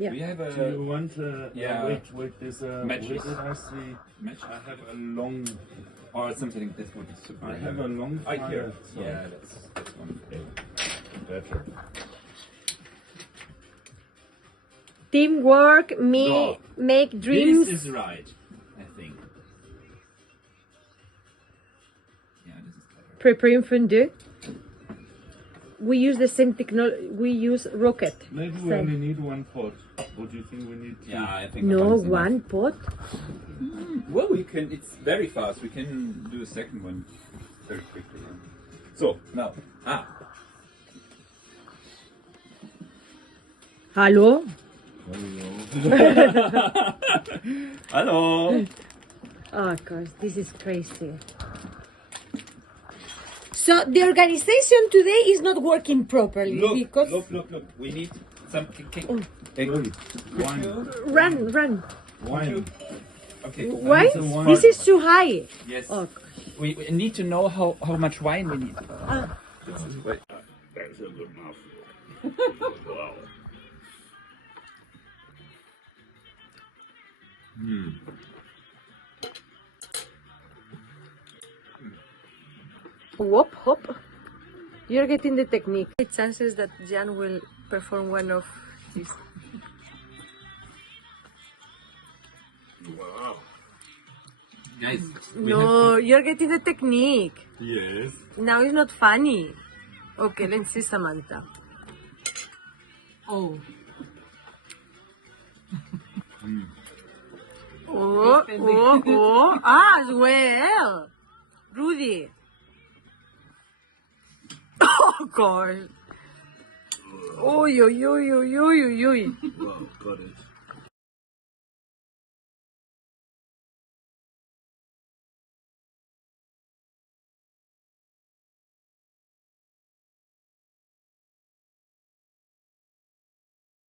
Yeah. We have a. Do you want Yeah. wait, there's a Matches. wait, I see. Match? I have a long Or something like this would be super. I have a long I care. fire, so Yeah, that's one. better. Teamwork, No. make dreams. This is right, I think. Yeah, this is better. Preparing fondue. We use the same technology. We use rocket. Maybe we only need one pot. What do you think we need? Yeah, I think. No, one's enough. one pot. Well, we can. It's very fast. We can do a second one very quickly. So now, Hello. hello. Oh gosh, this is crazy. So the organization today is not working properly because Look. We need some cake. Wine. run. Wine. Okay. Why? wine. This is too high. Yes. Oh, We need to know how much wine we need. Wait. That's a good mouth. Wow. whoop, hop. You're getting the technique. Chances that Jan will perform one of his. Wow. Guys. No, you're getting the technique. Yes. Now it's not funny. Okay, let's see Samantha. Oh. Oh, as well. Rudy. Oh, God. Oy. Wow, got it.